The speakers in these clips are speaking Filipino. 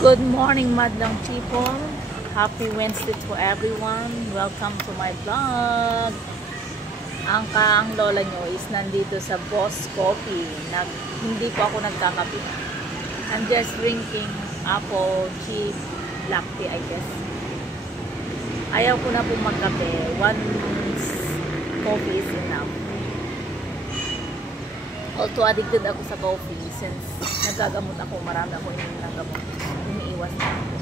Good morning, madlang people. Happy Wednesday to everyone. Welcome to my vlog. Ang lola nyo is nandito sa Boss Coffee. Hindi po ako nagkakape. I'm just drinking apple chip black tea, I guess. Ayaw ko na po magkape. One coffee is enough. Although addicted ako sa coffee since nagagamot ako, marami ako ininom ng gamot. Umiiwas na ako.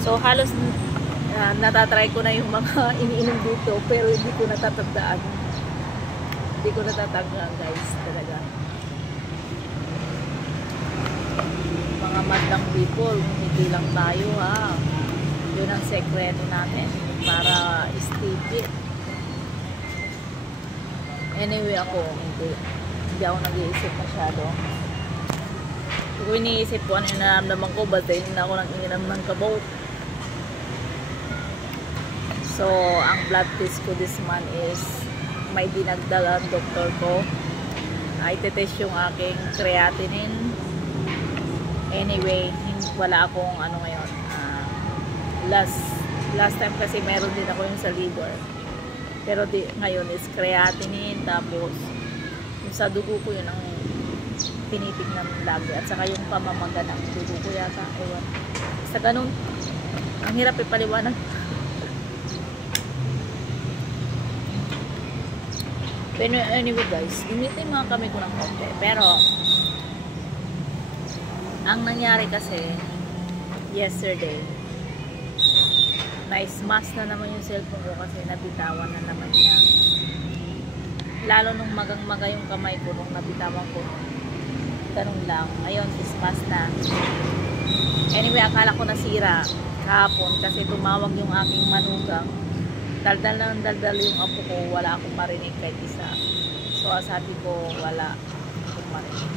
So halos natatry ko na yung mga iniinom dito pero hindi ko natatandaan. Hindi ko natatandaan, guys, talaga. Mga madlang people, hindi lang tayo, ha. Yun ang sekreto natin para stay fit. Anyway, ako hindi ako nag-iisip masyado. Kung iniisip ko ano yung naramdaman ko, basta yun na ako nang ininom ng kabot. So, ang blood test ko this month is may dinagdag ang doktor ko. Itetest yung aking creatinine. Anyway, wala akong ano ngayon. Last time kasi meron din ako yung sa liver. Pero ngayon is creatinine, tapos yung sa dugo ko yun ang tinitignan lagi. At saka yung pamamaga ng dugo ko yata. Ewan. Sa ganun, ang hirap ipaliwanag. Pero anyway, guys, initin mga kami ko ng konti. Pero ang nangyari kasi yesterday, na-smash na naman yung cellphone ko kasi nabitawan na naman niya. Lalo nung magang-maga yung kamay ko nung nabitawan ko. Ganun lang. Ayun, smash na. Anyway, akala ko nasira kahapon kasi tumawag yung aking manugang. Daldal na ng daldal yung apo ko. Wala akong marinig kahit isa. So, sabi ko, wala akong marinig.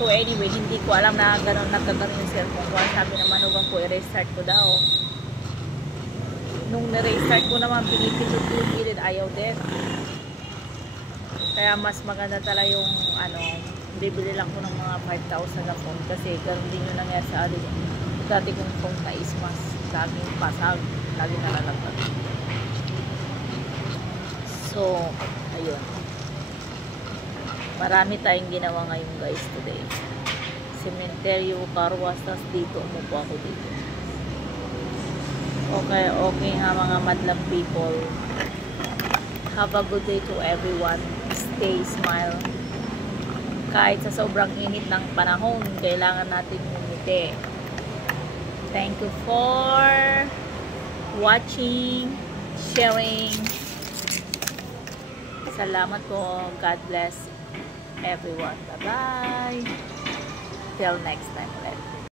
So, anyway, hindi ko alam na ganun nagkaganon yung cellphone ko. Sabi ng manugang ko, i-restart ko daw. Nung na-restart ko naman, pinipindot ko yung gilid, ayaw din. Kaya mas maganda talaga yung bibili lang ko ng mga 5,000 na phone kasi ganoon din yung nangyari sa atin. Dati kong phone na ismas, laging pasag, laging nalalaglag. So, ayun. Marami tayong ginawa ngayon, guys, today. Cementerio, Carwas, tas dito, umupo ako dito. Okay ha mga madlang people. Have a good day to everyone. Stay smile. Kahit sa sobrang init ng panahon, kailangan natin umiti. Thank you for watching, sharing. Salamat po. God bless everyone. Bye-bye. Till next time ulit.